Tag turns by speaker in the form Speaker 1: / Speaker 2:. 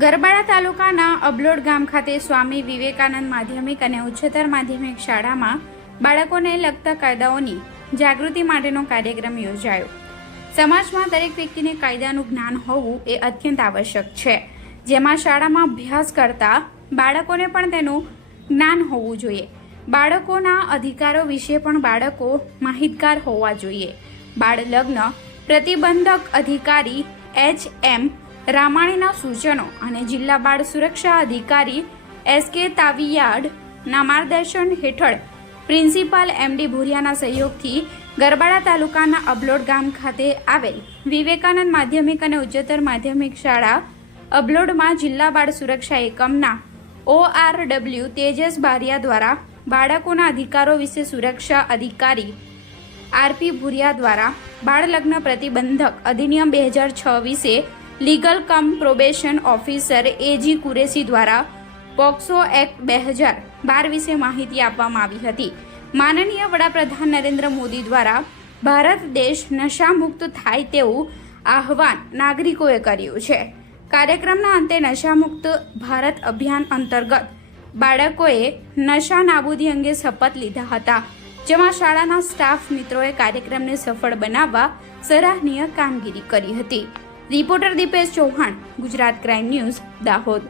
Speaker 1: ગરબાડા તાલુકાના અબલોડ ગામ ખાતે સ્વામી વિવેકાનંદ માધ્યમિક અને ઉચ્ચતર માધ્યમિક શાળામાં બાળકોને લગતા કાયદાઓની જાગૃતિ માટેનો કાર્યક્રમ યોજાયો. સમાજમાં દરેક વ્યક્તિને કાયદાનું જ્ઞાન હોવું એ અત્યંત આવશ્યક છે. જેમાં શાળામાં અભ્યાસ કરતા બાળકોને પણ તેનું જ્ઞાન હોવું જોઈએ. બાળકોના અધિકારો વિશે પણ બાળકો માહિતગાર હોવા જોઈએ. બાળ લગ્ન પ્રતિબંધક અધિકારી એચ એમ રામાણીના સૂચનો અને જિલ્લા બાળ સુરક્ષા અધિકારી એસ કે તાવિયાડના માર્ગદર્શન હેઠળ પ્રિન્સિપાલ એમડી ભુરિયાના સહયોગથી ગરબાડા તાલુકાના અબલોડ ગામ ખાતે આવેલ વિવેકાનંદ માધ્યમિક અને ઉચ્ચતર માધ્યમિક શાળા અબલોડમાં જિલ્લા બાળ સુરક્ષા એકમના ઓઆરડબલ્યુ તેજસ બારિયા દ્વારા બાળકોના અધિકારો વિશે સુરક્ષા અધિકારી આરપી ભુરિયા દ્વારા બાળ લગ્ન પ્રતિબંધક અધિનિયમ બે હજાર છ વિશે legal cum probation officer A G Qureshi દ્વારા પોક્સો એક્ટ બે હજાર બાર વિશે માહિતી આપવામાં આવી હતી. માનનીય વડાપ્રધાન નરેન્દ્ર મોદી દ્વારા ભારત દેશ નશામુક્ત થાય તેવું આહવાન નાગરિકોએ કર્યું છે. કાર્યક્રમના અંતે નશામુક્ત ભારત અભિયાન અંતર્ગત બાળકોએ નશા નાબૂદી અંગે શપથ લીધા હતા. જેમાં શાળાના સ્ટાફ મિત્રોએ કાર્યક્રમને સફળ બનાવવા સરાહનીય કામગીરી કરી હતી. Reporter Dipesh Chauhan Gujarat crime news Dahod.